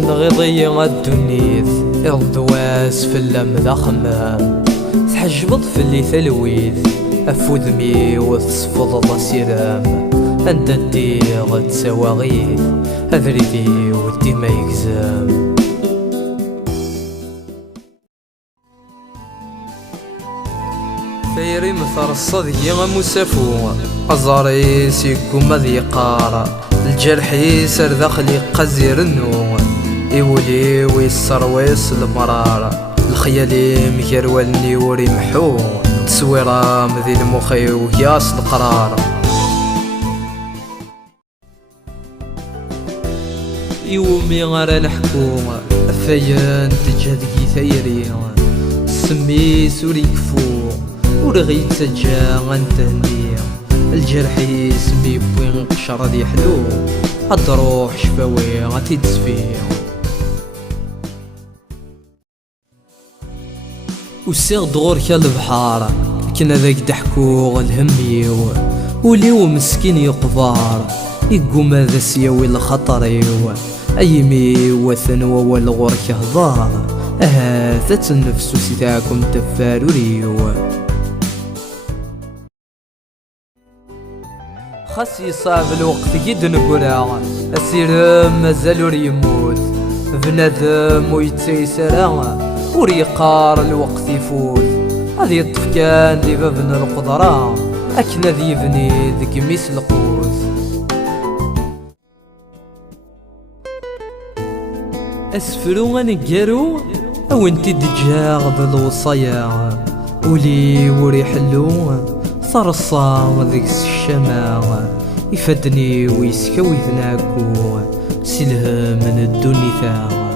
تنغضي الدنيث الضواس في اللم ذا خمام تحجبط في اللي ثلويث أفودمي وتصفض الله سيرام أنت الديغ تسواغيث أذريدي ودي ما يكزام ثيري مثار الصدي غمسافو أزاريس يقوم ذي قارا الجرح يسر داخلي قزير النوم يولي ويسرويس المرارة الخيالي مجرولني وري محو تصويرة مذي المخي وياس القرارة يومي غير الحكومة الثيان تجهدكي ثيري سمي سوري كفو ورغي تسجى غنتهني الجرح يسمي بوين قشر ذي حلو هتروح شفاوي غتي تسفيه وسيغ دغورك البحارة كنا ذاك دحكو الهميو وليو مسكين يقفار يقوم هذا سياوي الخطريو ايمي وثن والغورك هضار ثات النفس سيتاكم تفاروريو خاص يصاب الوقت جد نقولها أسير مازال يموت بنادم ويتسيسر وريقار الوقت يفوت هذي الطفكان دي بابن القدرة أكنا ذي بني ذي قميس القوت أسفلو غنقارو أو انتي دجاغ بالوصايا ولي وريحلو صار الصام ذيك الشماغ يفدني ويسكوي ذناكو سلها من الدنيا